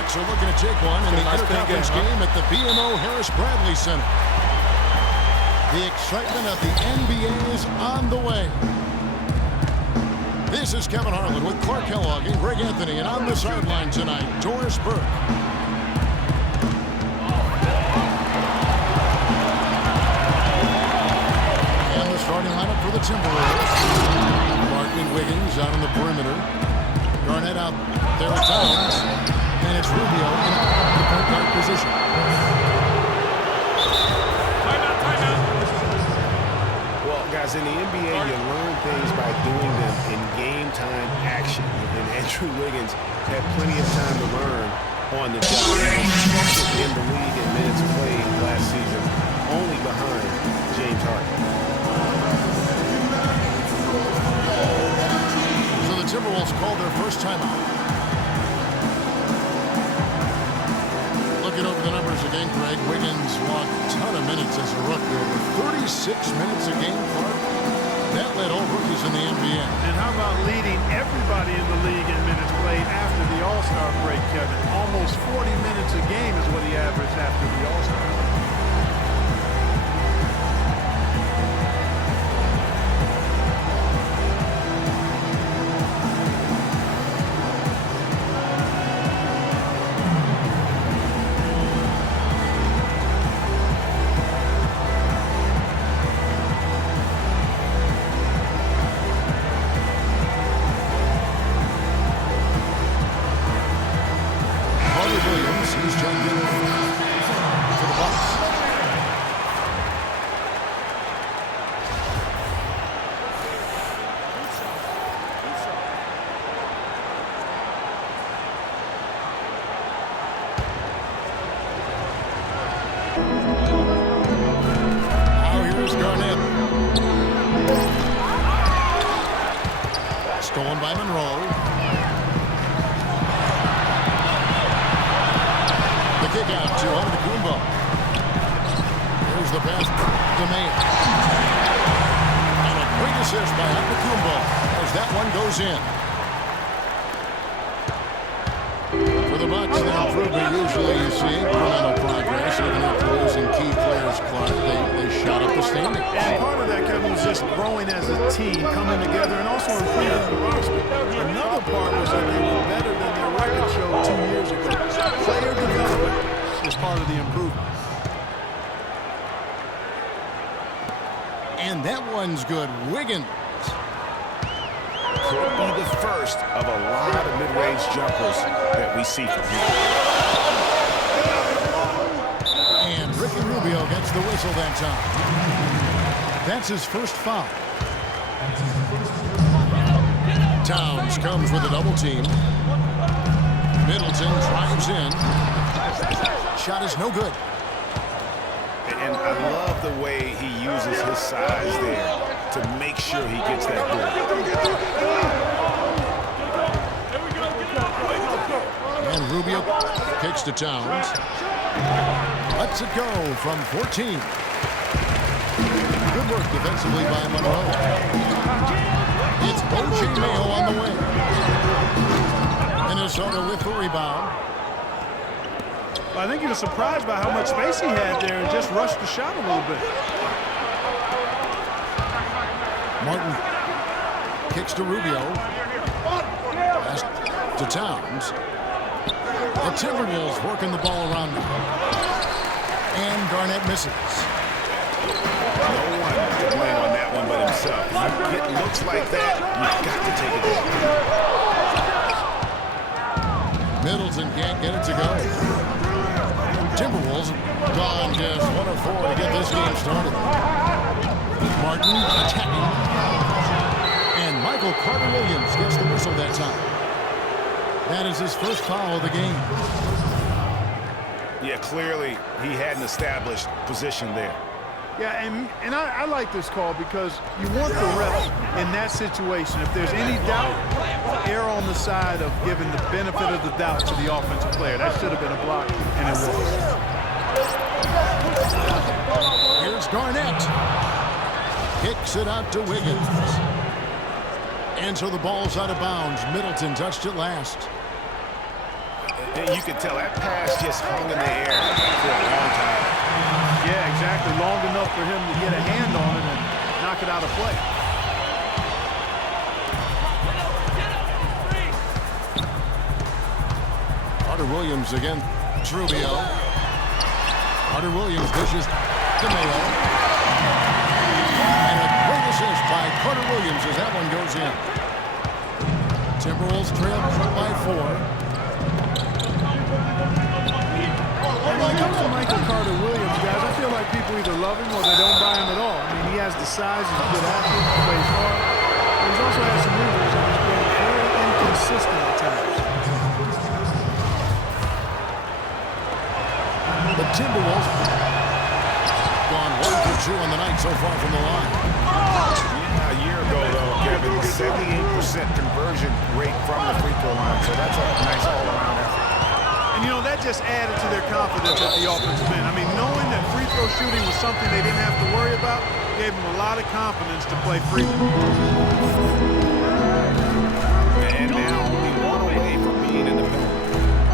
Bucks are looking to take one in the interconference game at the BMO Harris Bradley Center. The excitement of the NBA is on the way. This is Kevin Harlan with Clark Kellogg and Greg Anthony, and on the sideline tonight, Doris Burke. And the starting lineup for the Timberwolves. Martin Wiggins out on the perimeter. Garnett out there at Towns. And it's Rubio in the point guard position. Well, guys, in the NBA, you learn things by doing them in game-time action. And Andrew Wiggins had plenty of time to learn on the job. In the league in minutes played last season, only behind James Harden. So the Timberwolves called their first timeout. Looking over the numbers again, Greg, Wiggins logged a ton of minutes as a rookie, over 36 minutes a game, Clark. That led all rookies in the NBA. And how about leading everybody in the league in minutes played after the All-Star break, Kevin? Almost 40 minutes a game is what he averaged after the All-Star break. Stolen by Monroe. The kick out to Antetokounmpo. Here's the pass to Mayer. And a great assist by Antetokounmpo as that one goes in. For the Bucks, the improvement usually you see incremental progress, even after losing key players, Clark. They shot up the standing. And part of that, Kevin, was just growing as a team, coming together, and also improving the roster. Another part was that they were better than their record showed 2 years ago. Player development is part of the improvement. And that one's good. Wiggins. Could be the first of a lot of mid-range jumpers that we see from him. And Ricky Rubio gets the whistle that time. That's his first foul. Towns comes with a double team. Middleton drives in. Shot is no good. And I love the way he uses his size there to make sure he gets that ball. And Rubio kicks to Towns. Lets it go from 14. Good work defensively by Monroe. It's O.J. Mayo on the way. Minnesota with the rebound. I think he was surprised by how much space he had there and just rushed the shot a little bit. Martin kicks to Rubio. Pass to Towns. The Timberwolves working the ball around now. And Garnett misses. No one to blame on that one but himself. You get looks like that, you've got to take it down. Middleton can't get it to go. Timberwolves gone just 1 of 4 to get this game started. Martin attacking. And Michael Carter-Williams gets the whistle that time. That is his first foul of the game. Yeah, clearly he hadn't established position there. Yeah, and I like this call because you want the refs in that situation. If there's any doubt, err on the side of giving the benefit of the doubt to the offensive player. That should have been a block, and it was. Here's Garnett. Kicks it out to Wiggins. And so the ball's out of bounds. Middleton touched it last. And you can tell that pass just hung in the air for a long time. Yeah, exactly. Long enough for him to get a hand on it and knock it out of play. Carter Williams again. Rubio. Carter Williams dishes to Mayo. And a great assist by Carter Williams as that one goes in. Timberwolves trail by 4. When it comes to Michael Carter Williams, guys, I feel like people either love him or they don't buy him at all. I mean, he has the size, he's a good athlete, he plays hard. But he's also had some injuries and he's been very inconsistent at times. The Timberwolves gone 1 for 2 on the night so far from the line. Yeah, a year ago, though, Kevin, 78% conversion rate from the free throw line. So that's a nice all-around effort. And, you know, that just added to their confidence at the offensive end. I mean, knowing that free throw shooting was something they didn't have to worry about gave them a lot of confidence to play free throw. And now only one away from being in the middle.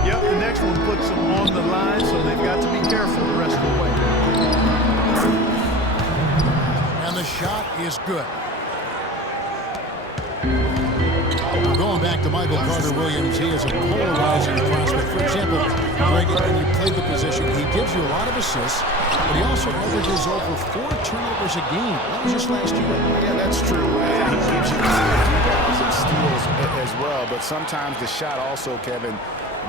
Yep, the next one puts them on the line, so they've got to be careful the rest of the way. And the shot is good. Going back to Michael Carter Williams, he is a polarizing prospect. For example, Greg, when you play the position, he gives you a lot of assists, but he also averages over 4 turnovers a game. That was just last year. Yeah, that's true. And he gives you rebounds and steals as well. But sometimes the shot also, Kevin,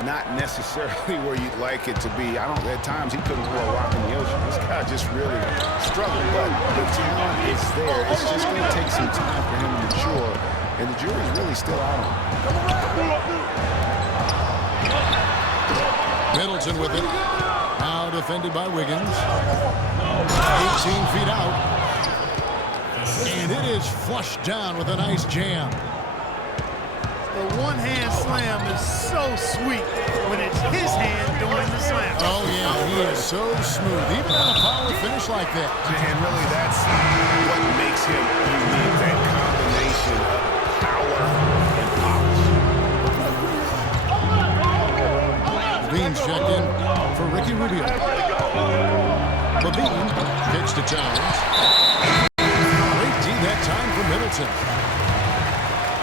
not necessarily where you'd like it to be. At times he couldn't throw a rock in the ocean. This guy just really struggled. But the talent is there. It's just going to take some time for him to mature. And the jury's really still out on him. Middleton with it. Now defended by Wiggins. 18 feet out. And it is flushed down with a nice jam. The one-hand slam is so sweet when it's his hand doing the slam. Oh, yeah, he is so smooth, even on a power finish like that. And really, that's what makes him unique, that combination of power and polish. Levine's checked in for Ricky Rubio. Levine kicks to Towns. Great D that time for Middleton.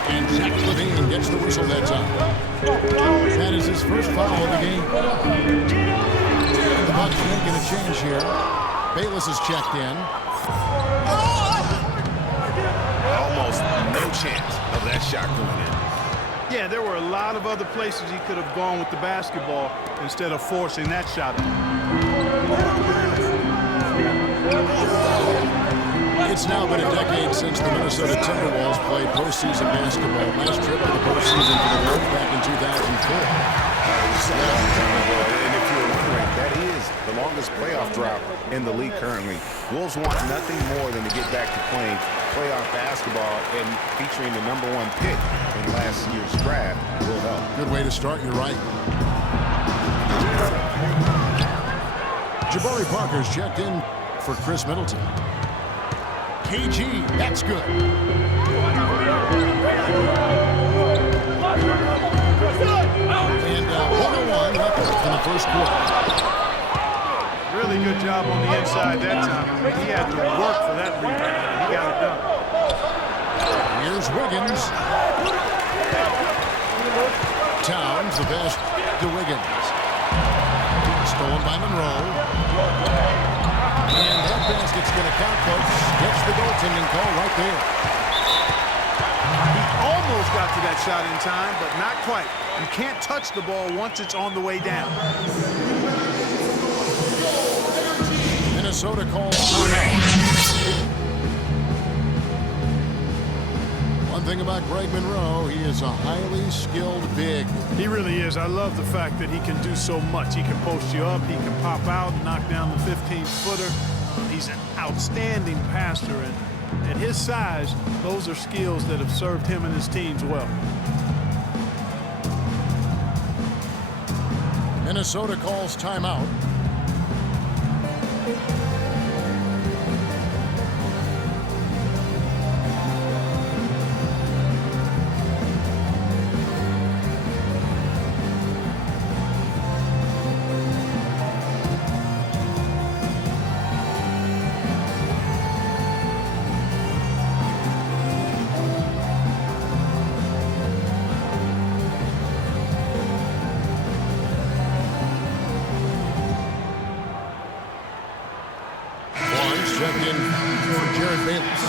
And Zach Levine gets the whistle that time. That is his first foul of the game. The Bucks making a change here. Bayless is checked in. Almost no chance of that shot going in. Yeah, there were a lot of other places he could have gone with the basketball instead of forcing that shot. It's now been a decade since the Minnesota Timberwolves played postseason basketball. Last trip to the postseason for the Wolves back in 2004. And if you were wondering, that is the longest playoff drought in the league currently. Wolves want nothing more than to get back to playing playoff basketball, and featuring the #1 pick in last year's draft will help. Good way to start, you're right. Jabari Parker's checked in for Chris Middleton. KG, that's good. And 101 left in the first quarter. Really good job on the inside that time. I mean, he had to work for that rebound. He got it done. Here's Wiggins. Towns, the pass to Wiggins. Stolen by Monroe. And that basket's going to count, folks. Gets the goaltending call right there. He almost got to that shot in time, but not quite. You can't touch the ball once it's on the way down. Minnesota calls timeout. One thing about Greg Monroe, he is a highly skilled big. He really is. I love the fact that he can do so much. He can post you up, he can pop out, knock down the 15-footer. He's an outstanding passer, and at his size, those are skills that have served him and his teams well. Minnesota calls timeout. check in for Jared Bayless.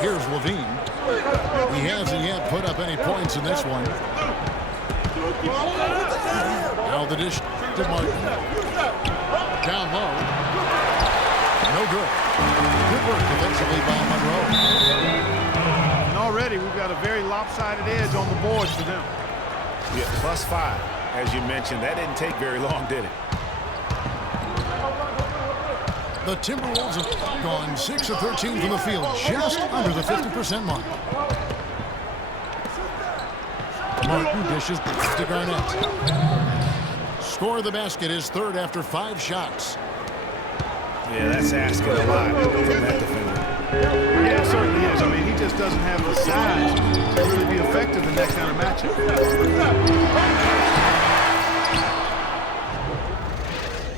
Here's Levine. He hasn't yet put up any points in this one. Now the dish to Martin. Down low. No good. Good work defensively by Monroe. And already we've got a very lopsided edge on the boards for them. Yeah, +5. As you mentioned, that didn't take very long, did it? The Timberwolves have gone 6 of 13 from the field, just under the 50% mark. Martin dishes to Garnett. Score the basket, his third after 5 shots. Yeah, that's asking a lot from that defender. Yeah, it certainly is. I mean, he just doesn't have the size to really be effective in that kind of matchup.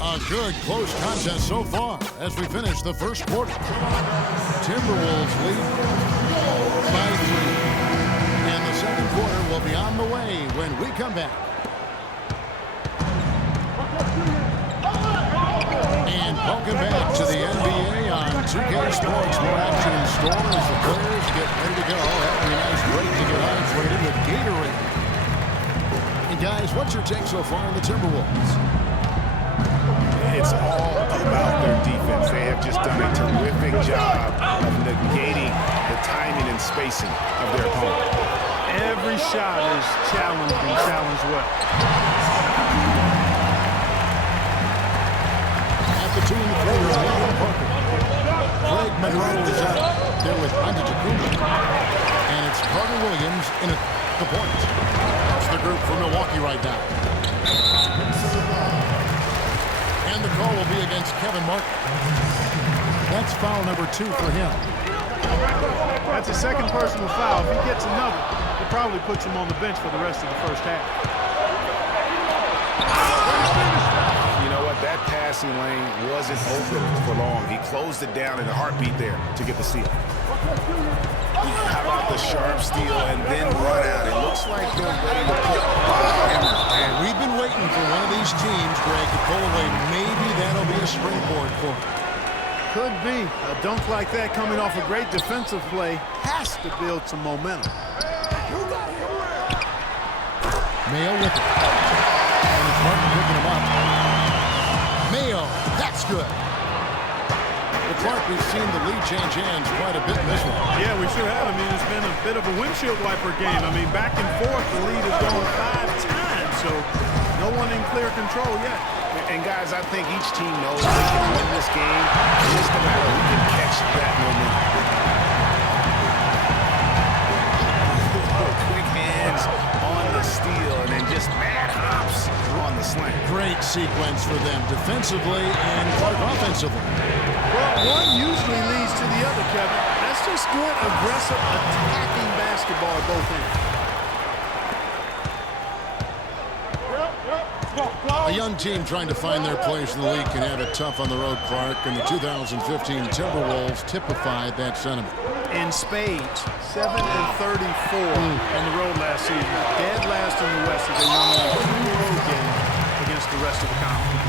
A good close contest so far as we finish the first quarter. Timberwolves lead by 3. And the second quarter will be on the way when we come back. And welcome back to the NBA on 2K Sports. More action in store as the players get ready to go. Having a nice break to get hydrated with Gatorade. And guys, what's your take so far on the Timberwolves? It's all about their defense. They have just done a terrific job of negating the timing and spacing of their opponent. Every shot is challenged and challenged well. At the 2 in the quarter, Allen Parker. Greg Monroe is out there with Antetokounmpo. And it's Carter Williams in at the point. That's the group for Milwaukee right now. And the call will be against Kevin Martin. That's foul number 2 for him. That's a second personal foul. If he gets another, it probably puts him on the bench for the rest of the first half. You know what? That passing lane wasn't open for long. He closed it down in a heartbeat there to get the steal. How about the sharp steal and then run out? It looks like they're ready to put hammer. And we've been waiting for one of these teams, Greg, to pull away. Maybe that'll be a springboard for them. Could be. A dunk like that coming off a great defensive play has to build some momentum. Mayo with it. And it's Martin picking him up. Mayo, that's good. But Clark, we've seen the lead change hands quite a bit in this one. Yeah, we sure have. I mean, it's been a bit of a windshield wiper game. I mean, back and forth, the lead has gone 5 times, so no one in clear control yet. And guys, I think each team knows they can win this game. It's just a matter who can catch that momentum. Quick hands on the steal and then just mad hops on the slant. Great sequence for them defensively and Clark offensively. Well, one usually leads to the other, Kevin. That's just good, aggressive, attacking basketball at both ends. A young team trying to find their place in the league can have it tough on the road, Clark, and the 2015 Timberwolves typified that sentiment. In spades, 7 and 34 on the road last season. Dead last in the West as they won only 2 road games against the rest of the conference.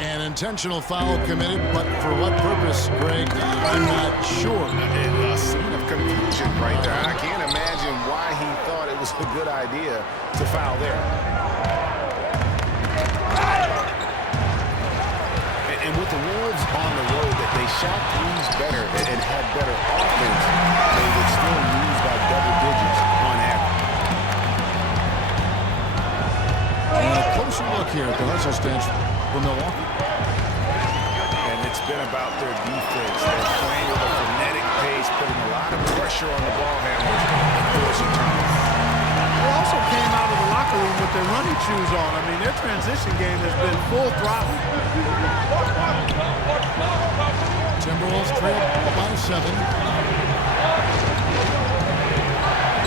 An intentional foul committed, but for what purpose, Greg? I'm not sure. A scene of confusion right there. I can't imagine why he thought it was a good idea to foul there. And with the Wolves on the road, that they shot threes better and had better offense, they would still lose by double digits on average. And a closer look here at the hustle stance for Milwaukee. And it's been about their defense. They're playing with a frenetic pace, putting a lot of pressure on the ball handlers and forcing turnovers. They also came out of the locker room with their running shoes on. I mean, their transition game has been full throttle. Timberwolves trail by 7.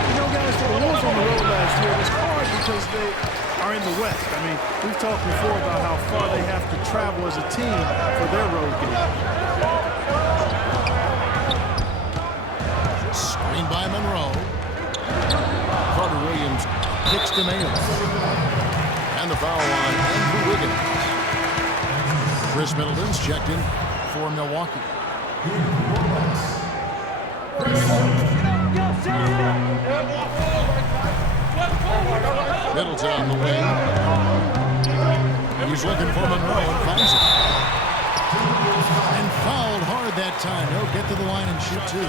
You know, guys, for the Wolves on the road last year, it was hard because they are in the West. I mean, we've talked before about how far they have to travel as a team for their road game. Screen by Monroe. Carter Williams kicks to MIL. And the foul on Andrew Wiggins. Chris Middleton's checked in for Milwaukee. Middleton on the wing. He's looking for Monroe and finds it. And fouled hard that time. He'll get to the line and shoot two.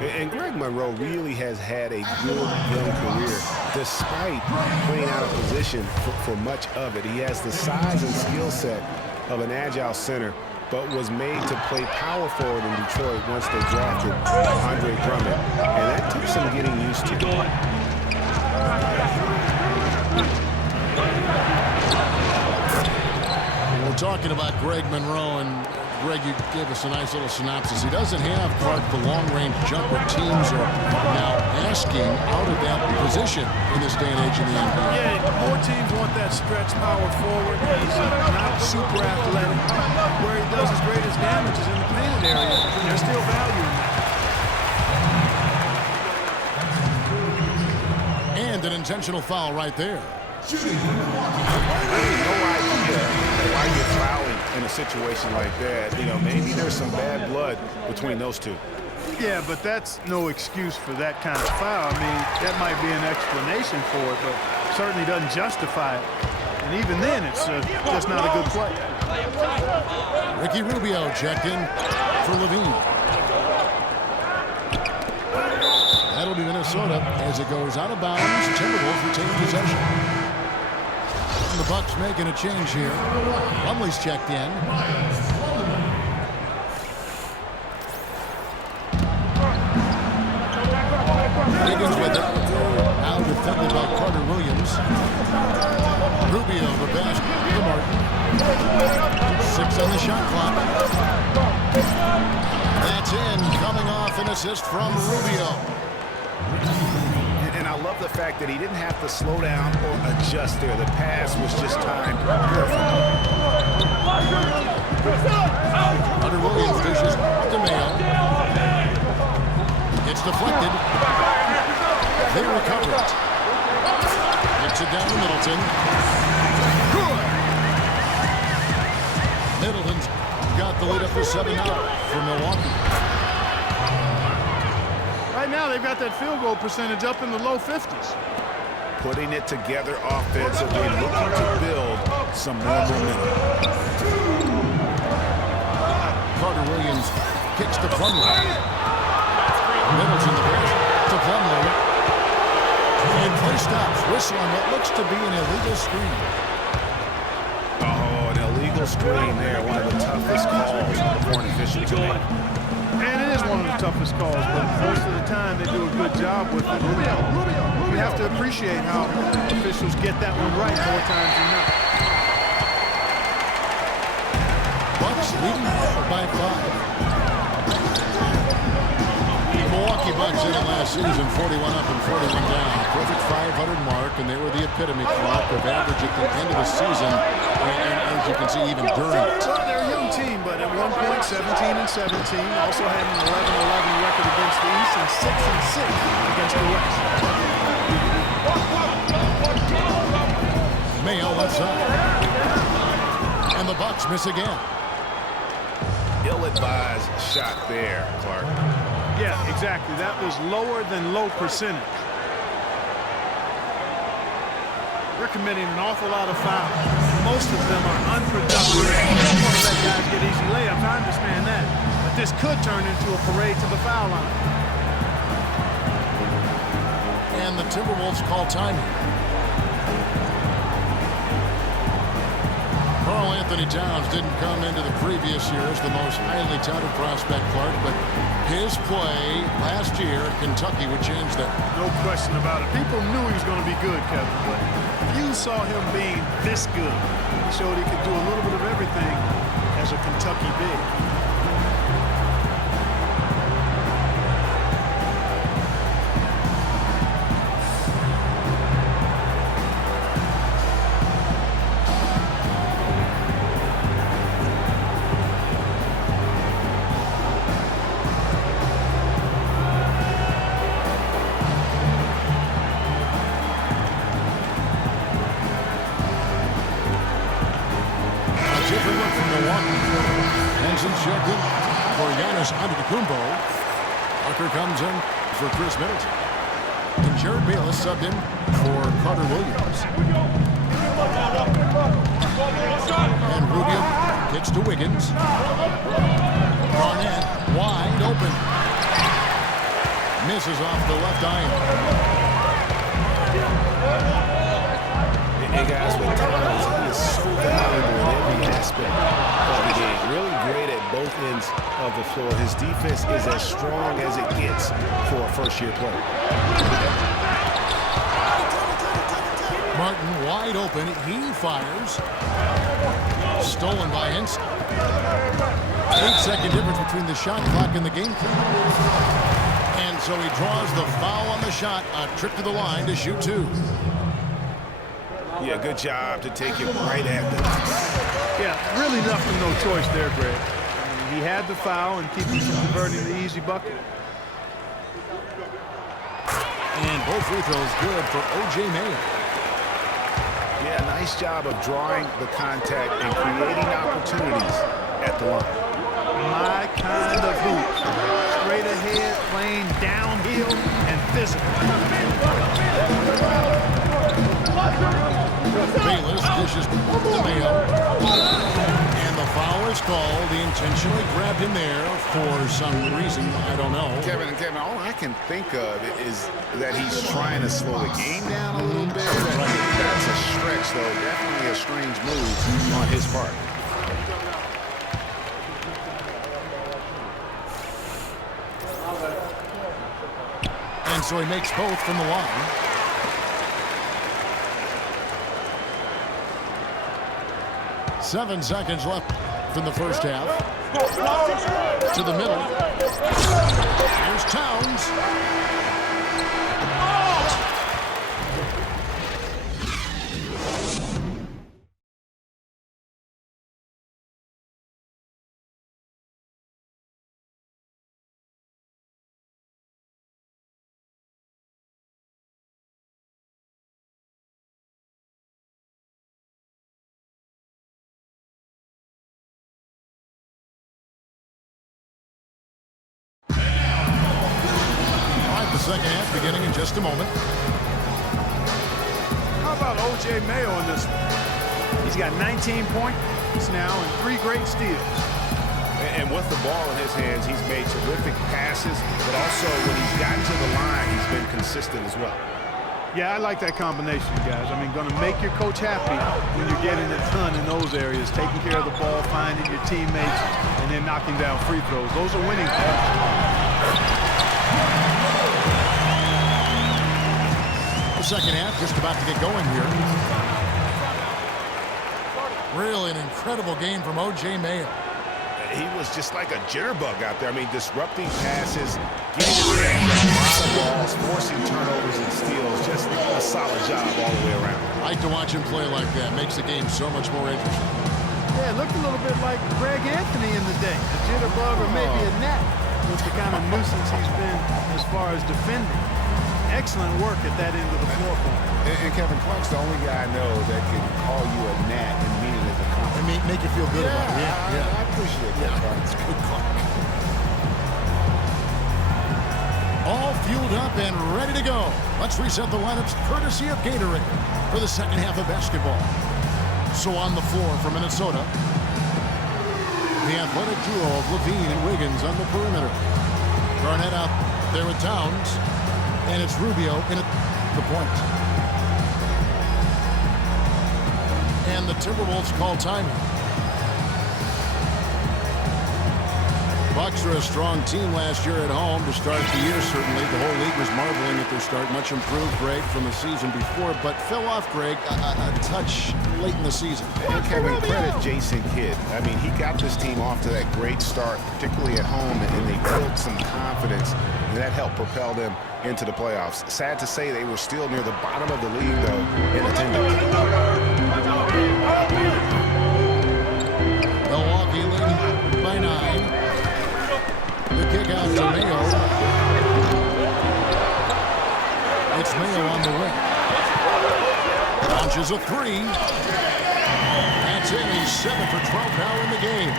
And Greg Monroe really has had a good young career despite playing out of position for much of it. He has the size and skill set of an agile center, but was made to play power forward in Detroit once they drafted Andre Drummond, and that took some getting used to. We're talking about Greg Monroe, and Greg, you gave us a nice little synopsis. He doesn't have, Clark, the long-range jumper teams are now asking out of that position in this day and age in the NBA. Yeah, more teams want that stretch power forward. He's not super athletic. Where he does his greatest damage is in the painted area. There's still value in that. And an intentional foul right there. I have no idea why you're fouling in a situation like that. You know, maybe there's some bad blood between those two. Yeah, but that's no excuse for that kind of foul. I mean, that might be an explanation for it, but certainly doesn't justify it. And even then, it's just not a good play. Ricky Rubio checked in for Levine. That'll be Minnesota as it goes out of bounds. Timberwolves retain possession. And the Bucks making a change here. Plumlee's checked in. Higgins with it. Now defended by Carter Williams. Rubio the best to Martin. 6 on the shot clock. That's in. Coming off an assist from Rubio. And I love the fact that he didn't have to slow down or adjust there. The pass was just timed perfectly. Carter Williams dishes to MIL. It's deflected. They recover it. Gets it down to Middleton. Good. Middleton's got the lead up to 7 out for Milwaukee. Right now, they've got that field goal percentage up in the low 50s. Putting it together offensively, looking to build some more momentum. Carter Williams kicks to Plumlee. Middleton the pass to Plumlee. And play stops. Whistle on what looks to be an illegal screen. Oh, an illegal screen there. One of the toughest calls for an official to make. And it is one of the toughest calls, but most of the time they do a good job with it. You have to appreciate how officials get that one right more times than not. Bucks leading by 5. Milwaukee Bucks in it last season, 41 up and 41 down. Perfect 500 mark, and they were the epitome, Clark, of average at the end of the season, and as you can see, even during it. Well, they're a young team, but at one point, 17 and 17, also had an 11-11 record against the East and 6 and 6 against the West. MIL left side. And the Bucks miss again. Ill-advised shot there, Clark. Yeah, exactly. That was lower than low percentage. We're committing an awful lot of fouls. Most of them are unproductive. We don't want to let guys get easy layups. I understand that. But this could turn into a parade to the foul line. And the Timberwolves call time. Karl Anthony Towns didn't come into the previous year as the most highly touted prospect, Clark, but his play last year at Kentucky would change that. No question about it. People knew he was going to be good, Kevin, but you saw him being this good. He showed he could do a little bit of everything as a Kentucky big. Kumbo. Tucker comes in for Chris Middleton. And Jared Bayless subbed in for Carter Williams. And Rubio kicks to Wiggins. Garnett wide open. Misses off the left iron. And guys, with Towns, he is so valuable in every aspect of the game. Really great at both ends of the floor. His defense is as strong as it gets for a first-year player. Martin wide open. He fires. Stolen by Henson. 8-second difference between the shot clock and the game clock. And so he draws the foul on the shot. A trip to the line to shoot 2. Yeah, good job to take it right at them. Yeah, really left him no choice there, Greg. I mean, he had the foul and keep him from converting the easy bucket. And both free throws good for O.J. Mayo. Yeah, nice job of drawing the contact and creating opportunities at the line. My kind of hoop. Straight ahead, playing downhill and physical. Bayless dishes to Mayo. And the foul is called. He intentionally grabbed him there for some reason. I don't know. Kevin, all I can think of is that he's trying to slow the game down a little bit. That's a stretch, though. Definitely a strange move on his part. And so he makes both from the line. Seven seconds left in the first half. To the middle. Here's Towns. Second half beginning in just a moment. How about O.J. Mayo in this one? He's got 19 points now and 3 great steals. And with the ball in his hands, he's made terrific passes, but also when he's gotten to the line, he's been consistent as well. Yeah, I like that combination, guys. I mean, going to make your coach happy when you're getting it done in those areas, taking care of the ball, finding your teammates, and then knocking down free throws. Those are winning things. Second half just about to get going here. Really an incredible game from O.J. Mayo. He was just like a jitterbug out there. I mean, disrupting passes, getting his hands on a lot of balls, forcing turnovers and steals. Just a solid job all the way around. I like to watch him play like that. Makes the game so much more interesting. Yeah, it looked a little bit like Greg Anthony in the day. A jitterbug or maybe a net with the kind of nuisance he's been as far as defending. Excellent work at that end of the floor for him. And Kevin Clark's the only guy I know that can call you a gnat and mean it as a compliment. Make you feel good about it. I appreciate that. It's good Clark. All fueled up and ready to go. Let's reset the lineups courtesy of Gatorade for the second half of basketball. So on the floor for Minnesota, the athletic duo of Levine and Wiggins on the perimeter. Garnett out there with Towns. And it's Rubio in at the point. And the Timberwolves call timeout. Bucks are a strong team last year at home to start the year, certainly. The whole league was marveling at their start. Much improved, Greg, from the season before, but fell off, Greg, a touch late in the season. And Kevin, credit Jason Kidd. I mean, he got this team off to that great start, particularly at home, and they built some confidence, and that helped propel them into the playoffs. Sad to say they were still near the bottom of the league, though, in attendance. Milwaukee leading by 9. The kick out to Mayo. It's Mayo on the wing. Launches a 3. That's it. He's 7 for 12 now in the game.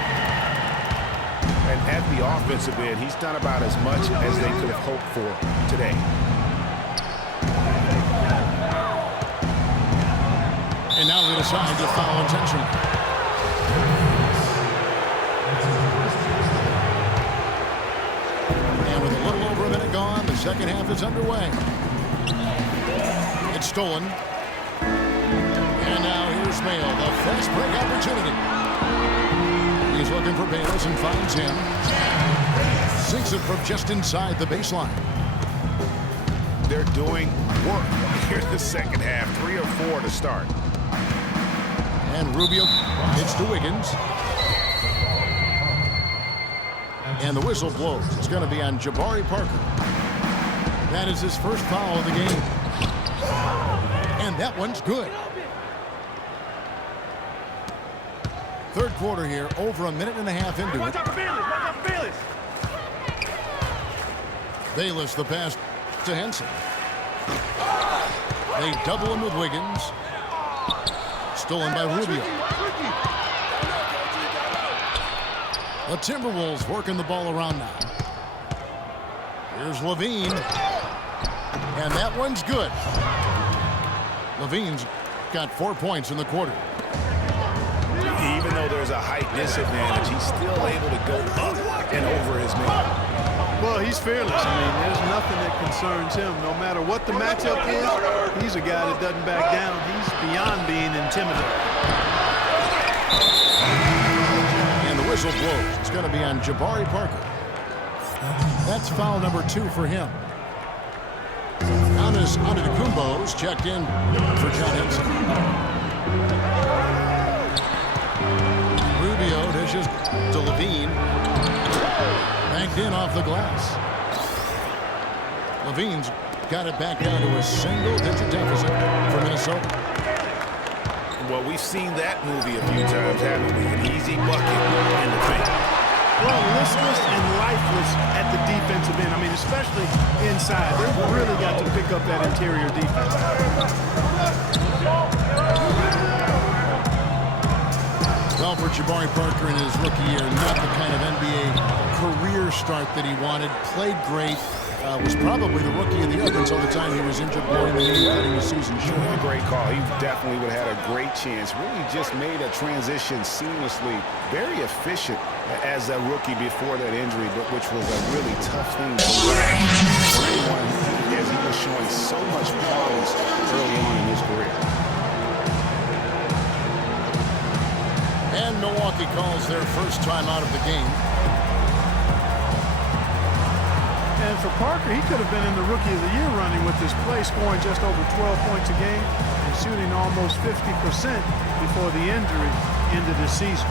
And at the offensive end, he's done about as much as they could have hoped for today. And now they decide to foul intentionally. And with a little over a minute gone, the second half is underway. It's stolen. And now here's MIL, the fast break opportunity. He's looking for Bayless and finds him. Sinks it from just inside the baseline. They're doing work here in the second half. 3 or 4 to start. And Rubio hits to Wiggins. And the whistle blows. It's going to be on Jabari Parker. That is his first foul of the game. And that one's good. Third quarter here, over a minute and a half into it. Bayless the pass to Henson. They double him with Wiggins. Stolen by Rubio. The Timberwolves working the ball around now. Here's Levine. And that one's good. Levine's got 4 points in the quarter. Even though there's a height disadvantage, he's still able to go up and over his man. Well, he's fearless. I mean, there's nothing that concerns him. No matter what the matchup is, he's a guy that doesn't back down. He's beyond being intimidated. And the whistle blows. It's going to be on Jabari Parker. That's foul number 2 for him. Giannis Antetokounmpo's checked in for John Henson. Rubio dishes to Levine. Banked in off the glass. Levine's got it back down to a single-digit deficit for Minnesota. Well, we've seen that movie a few times, haven't we? An easy bucket in the paint. Well, listless and lifeless at the defensive end. I mean, especially inside. They've really got to pick up that interior defense. Well, for Jabari Parker in his rookie year, not the kind of NBA career start that he wanted. Played great. Was probably the rookie of the year until the time he was injured, blowing the knee, cutting the season short. A great call. He definitely would have had a great chance. Really just made a transition seamlessly. Very efficient as a rookie before that injury, but which was a really tough thing to learn for anyone, as he was showing so much promise early on in his career. And Milwaukee calls their first time out of the game. And for Parker, he could have been in the Rookie of the Year running with this play, scoring just over 12 points a game and shooting almost 50% before the injury ended the season.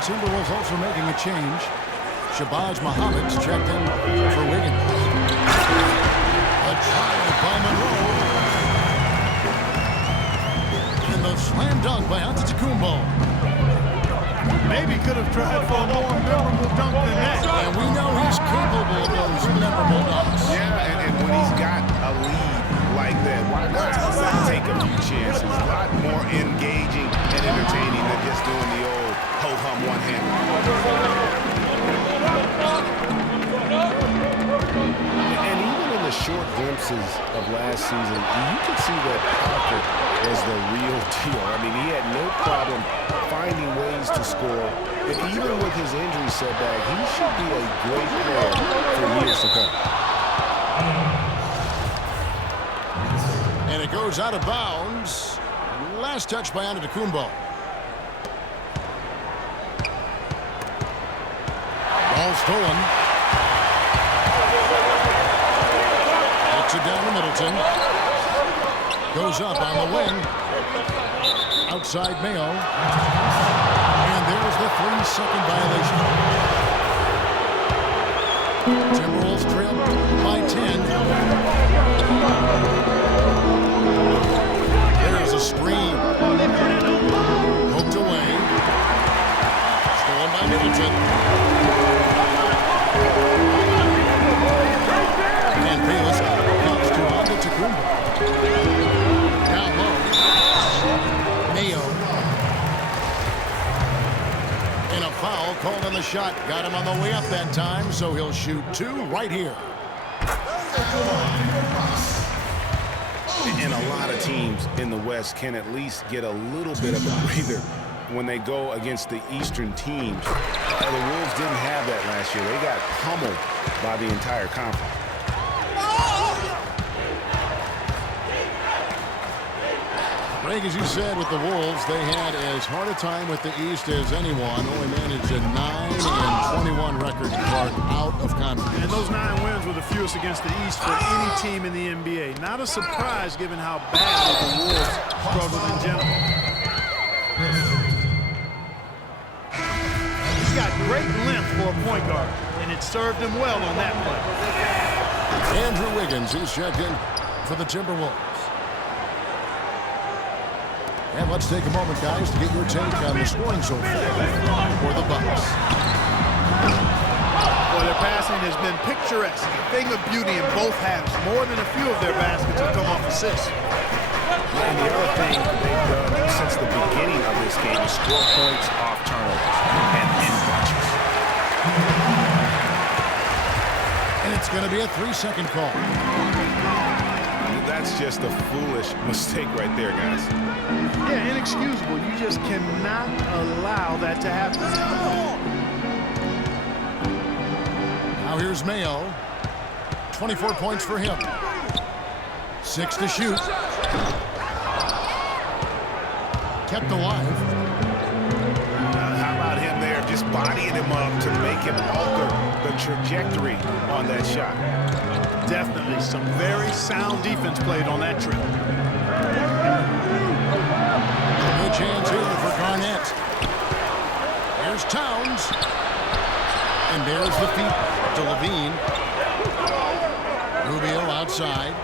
Timberwolves also making a change. Shabazz Muhammad's checked in for Wiggins. A trial by Monroe. And the slam dunk by Antetokounmpo. Maybe could have tried for a more memorable dunk than that. And we know he's capable of those memorable dunks. Yeah, and when he's got a lead like that, why not take a few chances? A lot more engaging and entertaining than just doing the old ho-hum one-hander. And even in the short glimpses of last season, you could see that Parker was the real deal. I mean, he had no problem finding ways to score. And even with his injury setback, he should be a great player for years to come. And it goes out of bounds. Last touch by Antetokounmpo. Ball stolen. Gets it down to Middleton. Goes up on the wing. Outside Mayo. And there's the 3-second violation. Timberwolves trail by 10. There's a screen. Poked away. Stolen by Middleton. And Bayless comes to Antetokounmpo. Down low. Mayo. And a foul called on the shot. Got him on the way up that time, so he'll shoot 2 right here. And a lot of teams in the West can at least get a little bit of a breather when they go against the Eastern teams. The Wolves didn't have that last year. They got pummeled by the entire conference. Greg, as you said, with the Wolves, they had as hard a time with the East as anyone. Only managed a 9-21 record to start out of conference. And those 9 wins were the fewest against the East for any team in the NBA. Not a surprise given how badly the Wolves struggled in general. He's got great length for a point guard, and it served him well on that play. Andrew Wiggins is checked in for the Timberwolves. And let's take a moment, guys, to get your take on the scoring so far for the Bucks. Well, their passing has been picturesque. A thing of beauty in both halves. More than a few of their baskets have come off assists. And the other thing they've done since the beginning of this game is score points off turnovers and in bunches. And it's going to be a 3-second call. That's just a foolish mistake right there, guys. Yeah, inexcusable. You just cannot allow that to happen. Now here's Mayo. 24 points for him. 6 to shoot. Kept alive. How about him there just bodying him up to make him alter the trajectory on that shot? Definitely some very sound defense played on that trip. Good chance here for Garnett. Here's Towns. And there's the feet to Levine. Rubio outside.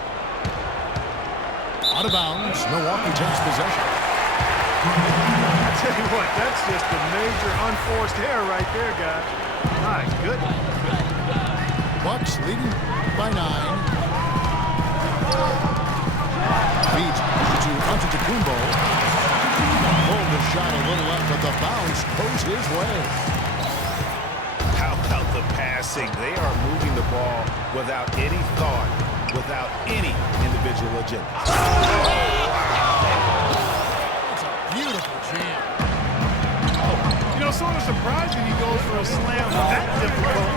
Out of bounds. Milwaukee takes possession. I tell you what, that's just a major unforced error right there, guys. My goodness. Bucks leading by 9. Beat to Antetokounmpo. Pulled the shot a little left, but the bounce goes his way. How about the passing? They are moving the ball without any thought, without any individual agenda. It's a beautiful jam. You know, sort of surprising he goes for a slam that difficult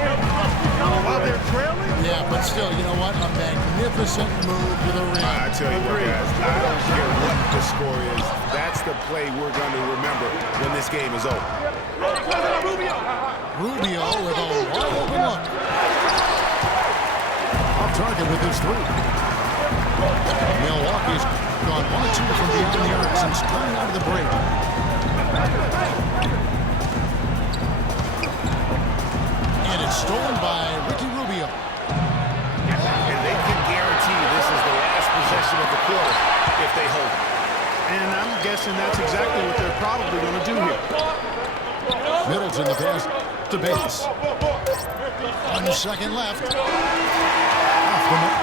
while they're trailing. Yeah, but still, you know what? A magnificent move to the rim. I tell you what, guys, I don't care what the score is. That's the play we're going to remember when this game is over. Rubio with a wide open look. Off target with his 3. Milwaukee's gone 1-2 from beyond the arc since coming out of the break. And it's stolen by Ricky Rubio. And they can guarantee this is the last possession of the quarter if they hold it. And I'm guessing that's exactly what they're probably going to do here. Middleton the pass to Bates. 1 second left. Off the mark.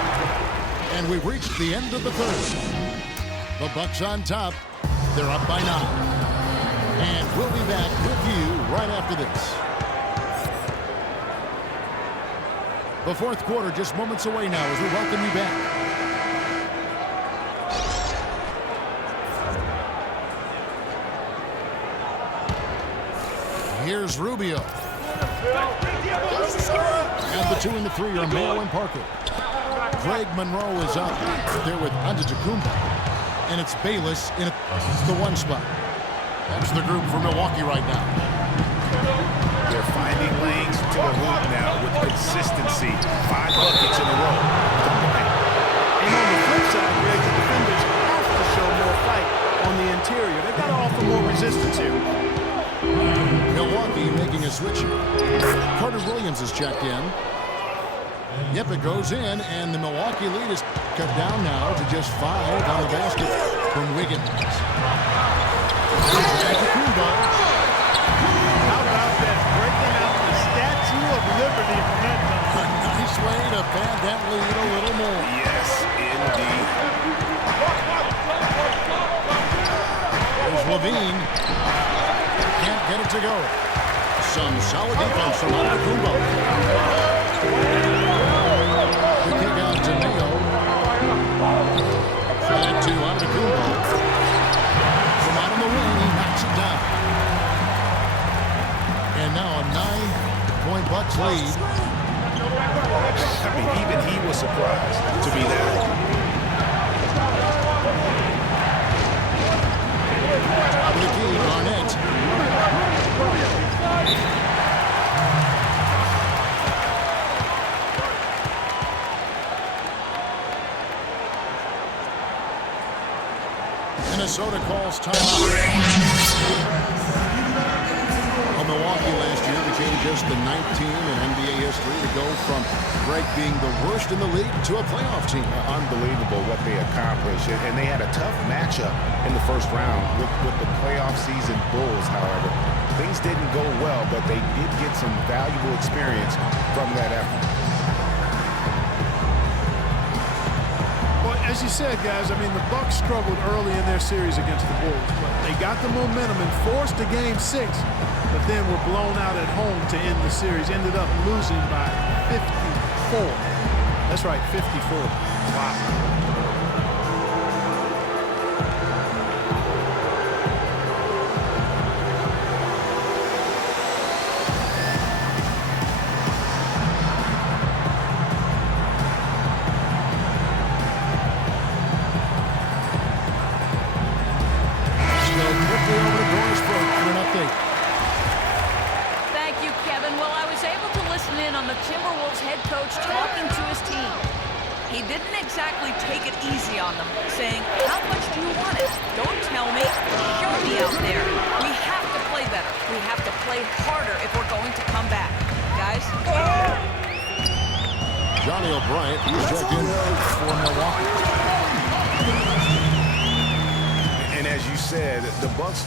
And we've reached the end of the third. The Bucks on top. They're up by 9. And we'll be back with you right after this. The fourth quarter just moments away now as we welcome you back. Here's Rubio. And the 2 and the 3 are Mayo and Parker. Greg Monroe is up there with Antetokounmpo. And it's Bayless in the 1 spot. That's the group for Milwaukee right now. They're finding lanes to the hoop now with consistency. 5 buckets in a row. And on the flip side, Greg, the defenders have superior. They've got to offer more resistance here. Milwaukee making a switch. Carter Williams is checked in. Yep, it goes in, and the Milwaukee lead is cut down now to just 5 on the basket from Wiggins. How about that breaking out the Statue of Liberty from that time? Nice way to pad that lead a little more. Yes, indeed. There's Levine. Can't get it to go. Some solid defense from Antetokounmpo. The kick out to Mayo. Back to Antetokounmpo. From out on the wing, he knocks it down. And now a 9-point Bucks lead. I mean, even he was surprised to be that open. Top of the key, Garnett. Minnesota calls timeout. Milwaukee last year became just the 9th team in NBA history to go from being the worst in the league to a playoff team. Unbelievable what they accomplished. And they had a tough matchup in the first round with the playoff season Bulls, however. Things didn't go well, but they did get some valuable experience from that effort. Well, as you said, guys, I mean, the Bucks struggled early in their series against the Bulls. But they got the momentum and forced a Game 6, but then were blown out at home to end the series. Ended up losing by 54. That's right, 54. Wow.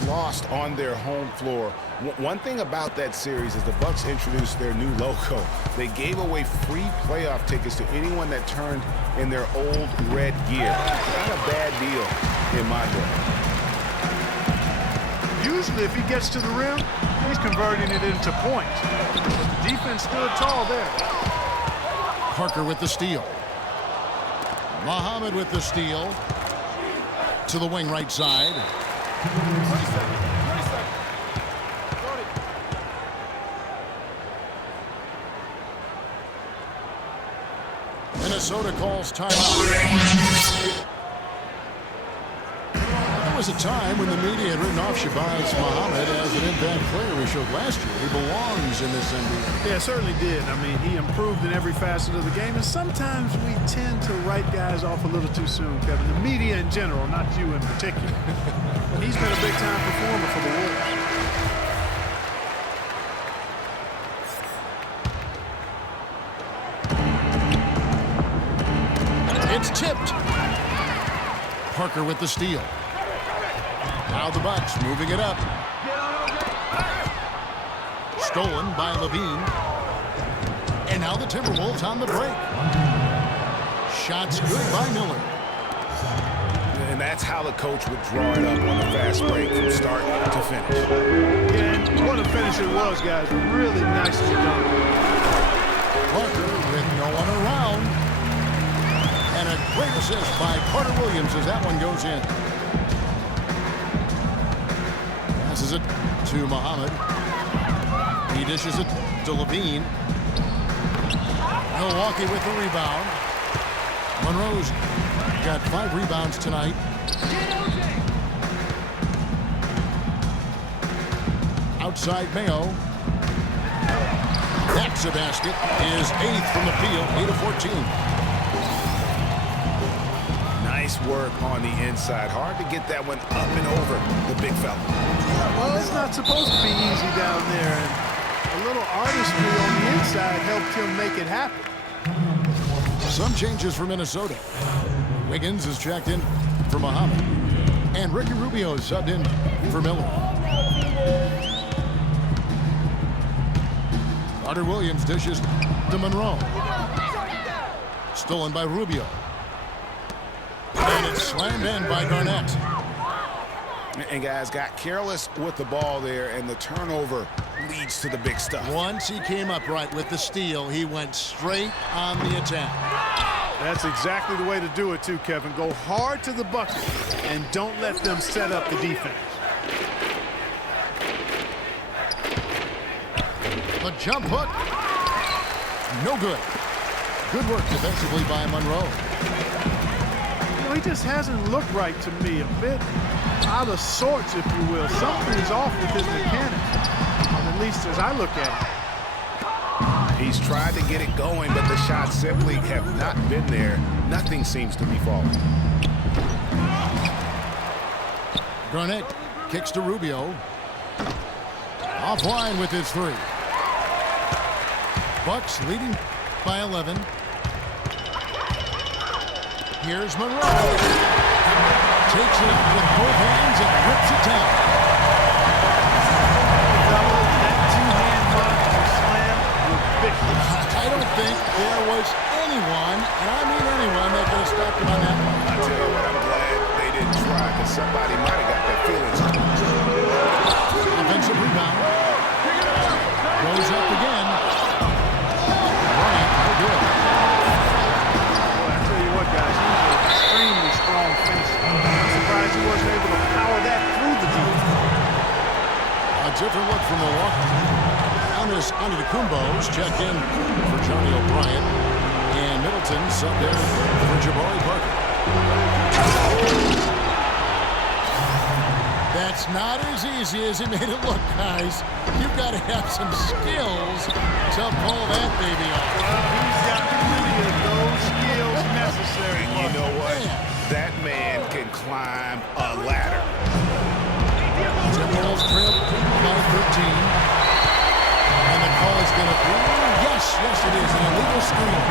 Lost on their home floor. One thing about that series is the Bucks introduced their new logo. They gave away free playoff tickets to anyone that turned in their old red gear. Not a bad deal in my book. Usually if he gets to the rim, he's converting it into points. But the defense stood tall there. Parker with the steal. Muhammad with the steal. To the wing right side. Minnesota calls timeout. There was a time when the media had written off Shabazz Muhammad as an impact player we showed last year. He belongs in this NBA. Yeah, certainly did. I mean, he improved in every facet of the game, and sometimes we tend to write guys off a little too soon, Kevin. The media in general, not you in particular. He's been a big-time performer for the Wolves. It's tipped. Parker with the steal. Now the Bucks moving it up. Stolen by Levine. And now the Timberwolves on the break. Shots good by Miller. And that's how the coach would draw it up on the fast break from start to finish. And what a finish it was, guys. Really nicely done. Parker with no one around. And a great assist by Carter Williams as that one goes in. Passes it to Muhammad. He dishes it to Levine. Milwaukee with the rebound. Monroe's got 5 rebounds tonight. Outside Mayo. That's a basket. His 8th from the field, 8 of 14. Nice work on the inside. Hard to get that one up and over the big fella. Well, it's not supposed to be easy down there, and a little artistry on the inside helped him make it happen. Some changes for Minnesota. Wiggins is checked in for Muhammad, and Ricky Rubio is subbed in for Miller. Carter Williams dishes to Monroe. Stolen by Rubio. And it's slammed in by Garnett. And guys got careless with the ball there, and the turnover leads to the big stuff. Once he came up right with the steal, he went straight on the attack. That's exactly the way to do it too, Kevin. Go hard to the bucket and don't let them set up the defense. The jump hook. No good. Good work defensively by Monroe. You know, he just hasn't looked right to me. A bit out of sorts, if you will. Something's off with his mechanics, at least as I look at it. He's tried to get it going, but the shots simply have not been there. Nothing seems to be falling. Garnett kicks to Rubio. Offline with his three. Bucks leading by 11. Here's Monroe. Takes it with both hands and rips it down. That two-hand monster slam was vicious. I don't think there was anyone, and I mean anyone, that could have stopped him on that one. I tell you what, I'm glad they didn't try, because somebody might have got their feelings hurt. Offensive rebound. Goes up again. Bryant, no good. Boy, I tell you what, guys, he's an extremely strong finisher. I'm surprised he wasn't able to power that through the defense. A different look from Milwaukee. Giannis Antetokounmpo's checked in for Johnny O'Brien. And Middleton subbed in for Jabari Parker. That's not as easy as he made it look, guys. You've got to have some skills to pull that baby off. Well, he's got plenty of those skills necessary. And you know what? That man can climb a ladder. Timberwolves trail by 13. And the call is going to be, yes, it is, an illegal screen.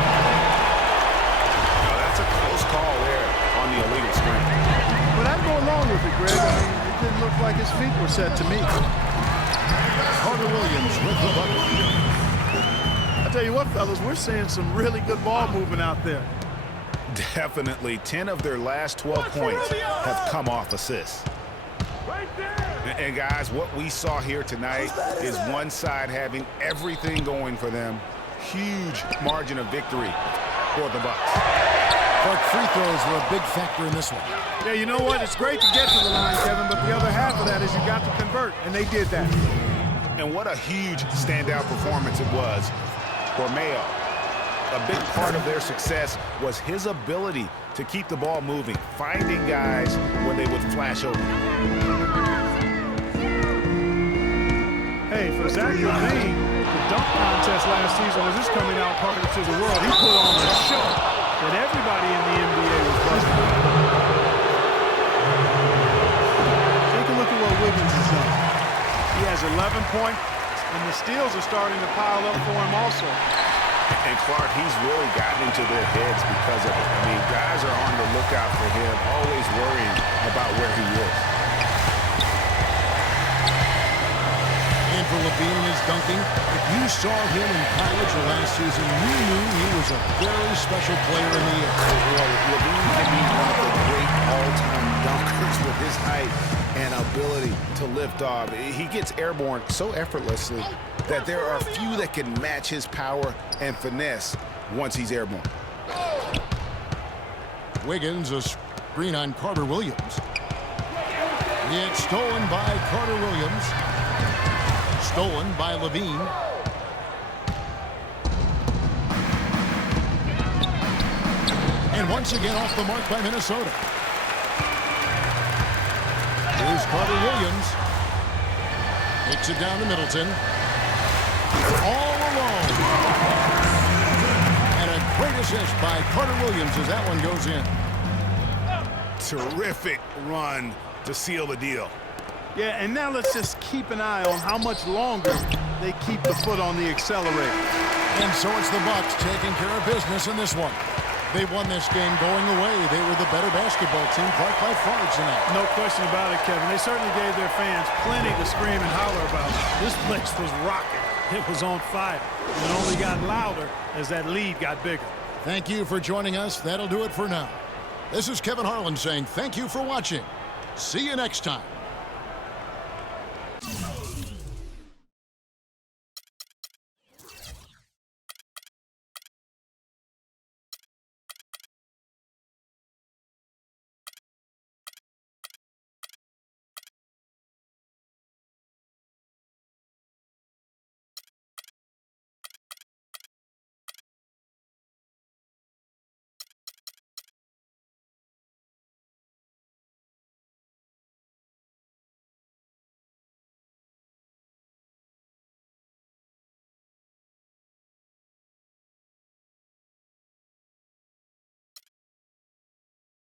Now, that's a close call there on the illegal screen. But I'd go along with it, Greg. I mean, it didn't look like his feet were set to me. Carter Williams with the bucket. I tell you what, fellas, we're seeing some really good ball movement out there. Definitely 10 of their last 12 points have come off assists. And guys, what we saw here tonight is one side having everything going for them. Huge margin of victory for the Bucks. But free throws were a big factor in this one. Yeah, you know what? It's great to get to the line, Kevin, but the other half of that is you got to convert, and they did that. And what a huge standout performance it was for Mayo. A big part of their success was his ability to keep the ball moving, finding guys when they would flash open. Hey, for Zach LaVine, the dunk contest last season was just coming out party to the world. He put on a show that everybody in the NBA was buzzing about. Take a look at what Wiggins has done. He has 11 points, and the steals are starting to pile up for him also. And Clark, he's really gotten into their heads because of it. I mean, guys are on the lookout for him, always worrying about where he is. And for LaVine is dunking. If you saw him in college or last season, you knew he was a very special player in the air. Well, LaVine can be one of the great all-time dunkers with his height and ability to lift off. He gets airborne so effortlessly that there are few that can match his power and finesse once he's airborne. Wiggins, a screen on Carter Williams. It's stolen by Carter Williams. Stolen by LaVine. And once again off the mark by Minnesota. Here's Carter Williams. Takes it down to Middleton. All alone. And a great assist by Carter Williams as that one goes in. Terrific run to seal the deal. Yeah, and now let's just keep an eye on how much longer they keep the foot on the accelerator. And so it's the Bucks taking care of business in this one. They won this game going away. They were the better basketball team quite by far tonight. No question about it, Kevin. They certainly gave their fans plenty to scream and holler about. This place was rocking. It was on fire. And it only got louder as that lead got bigger. Thank you for joining us. That'll do it for now. This is Kevin Harlan saying thank you for watching. See you next time.